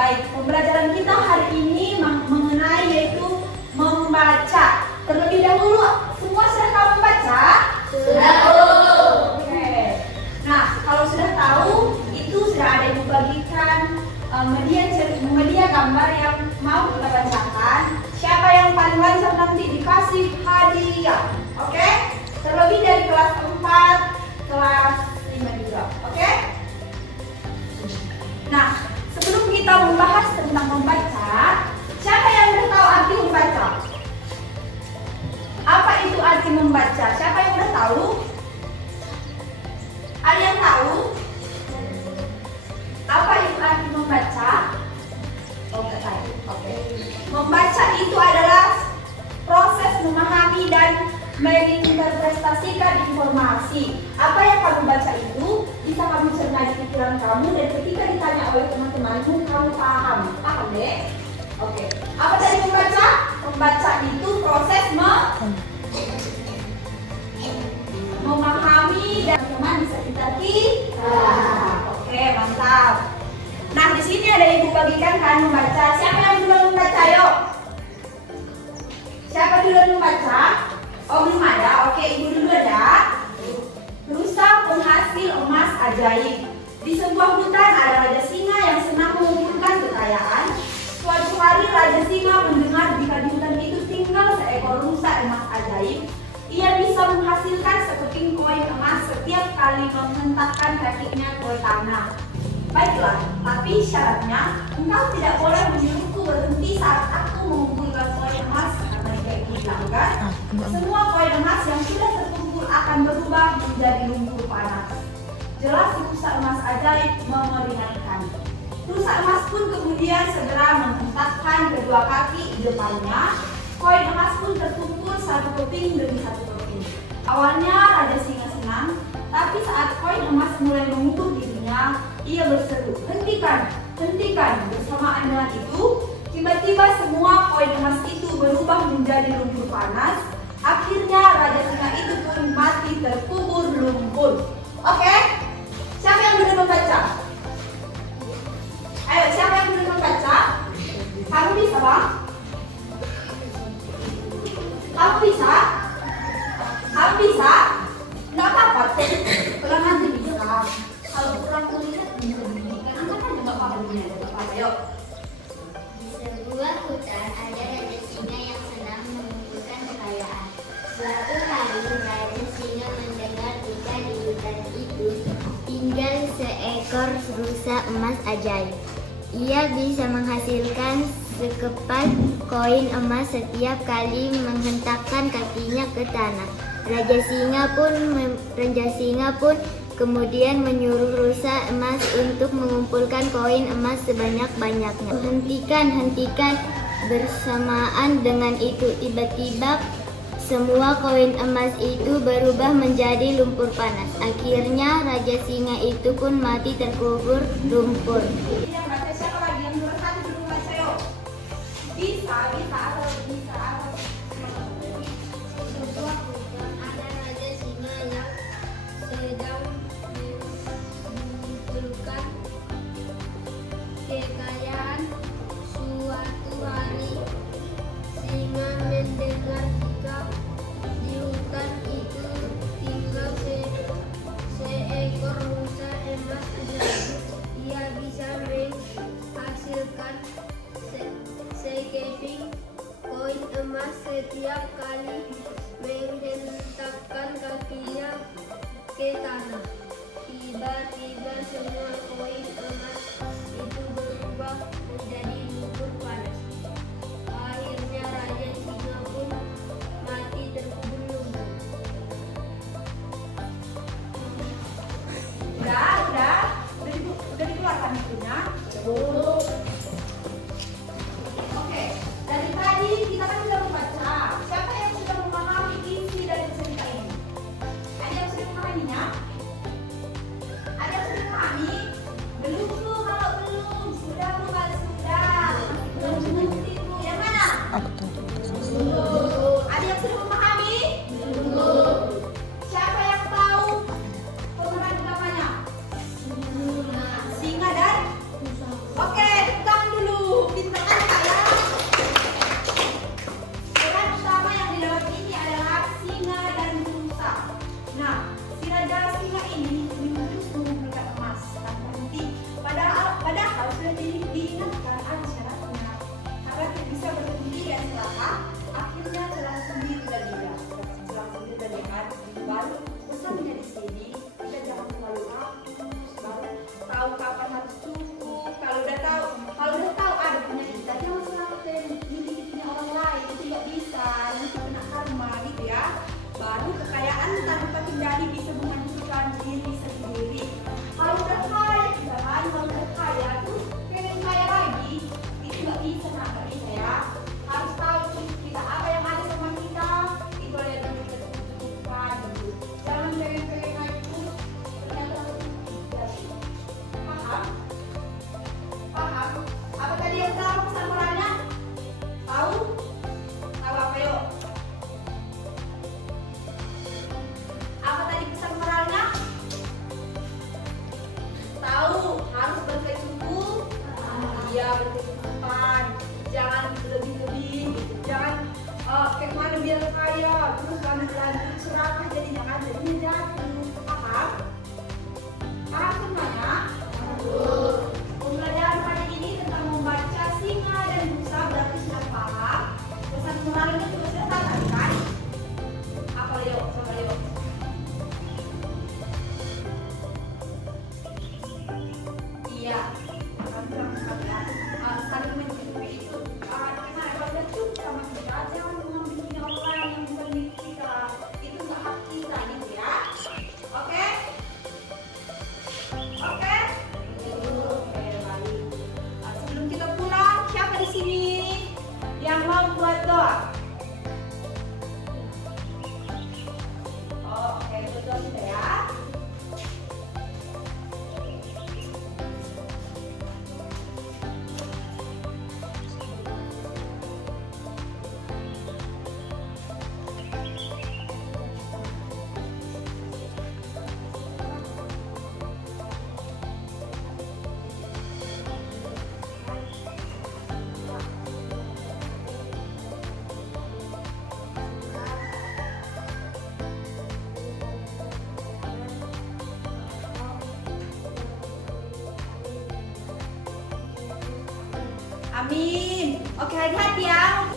Baik, pembelajaran kita hari ini mengenai yaitu membaca. Terlebih dahulu, semua sudah tahu membaca? Sudah tahu. Oke. Nah, kalau sudah tahu, itu sudah ada ibu bagikan media gambar yang mau kita bacakan. Siapa yang paling lancar nanti dikasih hadiah. Oke? Terlebih dari kelas 4, kelas 5 juga. Oke? Nah, sebelum kita membahas tentang membaca, siapa yang sudah tahu arti membaca? Apa itu arti membaca? Siapa yang sudah tahu? Ada yang tahu? Apa itu arti membaca? Oh, nggak tahu. Oke. Membaca itu adalah proses memahami dan menginterpretasikan informasi. Apa yang kamu baca itu bisa kamu cerna di pikiran kamu, dan ketika ditanya oleh teman-temanmu, kamu paham. Paham deh? Oke. Apa tadi membaca? Membaca itu proses memahami dan teman bisa kita Oke, mantap. Nah, di sini ada ibu bagikan kan membaca. Siapa yang duluan membaca? Yuk. Siapa duluan membaca? Oh, belum ada. Oke, ibu duluan ya. Rusa penghasil emas ajaib. Di sebuah hutan ada Raja Singa yang senang mengumpulkan kekayaan. Suatu hari Raja Singa mendengar jika di hutan itu tinggal seekor rusa emas ajaib. Ia bisa menghasilkan sekeping koin emas setiap kali menghentakkan kakinya ke tanah. Baiklah, tapi syaratnya engkau tidak boleh menyuruhku berhenti saat aku mengumpulkan koin emas, karena jika itu dilanggar, semua koin emas yang sudah terkumpul akan berubah menjadi lumpur panas. Jelas rusa emas ajaib memeringatkan. Rusa emas pun kemudian segera menghentakkan kedua kaki depannya. Koin emas pun terkumpul satu keping demi satu keping. Awalnya Raja Singa senang, tapi saat koin emas mulai mengukur dirinya, ia berseru, "Hentikan, hentikan!" Bersamaan dengan itu, tiba-tiba semua koin emas itu berubah menjadi lumpur panas. Akhirnya Raja Singa itu pun mati terkubur lumpur. Oke? Siapa yang belum membaca? Ayo, siapa yang belum membaca? Kamu bisa, Bang? Kamu bisa? Kamu bisa? Nggak apa-apa. Kalau nanti bisa. Kalau kurang kuliah bisa diberikan. Angkat aja nggak apa-apa. Nggak apa-apa. Yuk. Di sebuah hutan ada Raja Singa yang senang mengumpulkan kekayaan. Suatu hari Raja Singa mendengar jika di hutan itu tinggal seekor rusa emas ajaib. Ia bisa menghasilkan sekepat koin emas setiap kali menghentakkan kakinya ke tanah. Raja Singa pun kemudian menyuruh rusa emas untuk mengumpulkan koin emas sebanyak-banyaknya. Hentikan. Bersamaan dengan itu, tiba-tiba semua koin emas itu berubah menjadi lumpur panas. Akhirnya Raja Singa itu pun mati terkubur lumpur. Yang baca siapa lagi? Yang nomor 1 dulu baca yuk. Bisa. Sebuah hutan ada Raja Singa yang sedang mengumpulkan kekayaan. Suatu hari singa mendengar jika di hutan itu tinggal seekor rusa emas ajaib. Ia bisa menghasilkan sekeping koin emas setiap kali menghentakkan kakinya ke tanah. Tiba-tiba semua koin emas itu berubah menjadi lumpur panas. Akhirnya Raja Singa pun mati terkubur lumpur. Udah dikeluarkan itunya. Oke, dari tadi kita kan sudah membaca. Siapa yang sudah memahami isi dari cerita ini? Ada yang sudah memahaminya? Ada yang sudah memahami? Belum tuh, kalau belum. Sudah bu, kalau sudah. Belum bukti bu. Yang mana? Ada yang sudah memahami? Siapa yang tahu pemeran utamanya? Singa dan? Oke, diingatkan ada syaratnya. Karena tidak bisa berhenti dan setelah akhirnya celah sendiri dan dia. Celah sendiri dan dia kan. Baru pesannya di sini kita jangan terlalu rakus. Baru tahu kapan harus cukup. Kalau udah tahu ada punya kita jangan sampai miliki punya orang lain. Itu tidak bisa. Nanti kena karma gitu ya. Baru kekayaan tanpa kendali bisa menghancurkan diri sendiri. Kalau udah kaya kita kan, kalau udah kaya terus pengen kaya lagi, itu nggak bisa, nggak bisa ya. Harus tahu cukup kita apa yang ada sama kita, itu ada yang kita cukupkan gitu. Jangan pengen naik terus ternyata tidak. Paham? Paham? Apa tadi yang salah pesan moralnya? Tahu? Tahu apa yuk? Apa tadi pesan moralnya? Tahu harus berkecukup. Iya, berkecukupan. Jangan lebih-lebih gitu. Jangan kayak mana biar kaya terus lanjut serakah jadinya kan jadinya jatuh. Paham? Paham semuanya? Pembelajaran hari ini tentang membaca singa dan busa berarti sudah paham. Pesan moralnya juga sudah tahu kan? Apa yuk? Coba yuk. Iya, saling mencukupi itu karena kalau udah cukup sama kita jangan mengambil punya orang yang bukan milik kita, itu nggak hak kita gitu ya. Oke? Oke? Oke, baik. Sebelum kita pulang, siapa di sini yang mau buat doa? Oh, oke, betul sudah ya. Amin. Oke, hati-hati ya.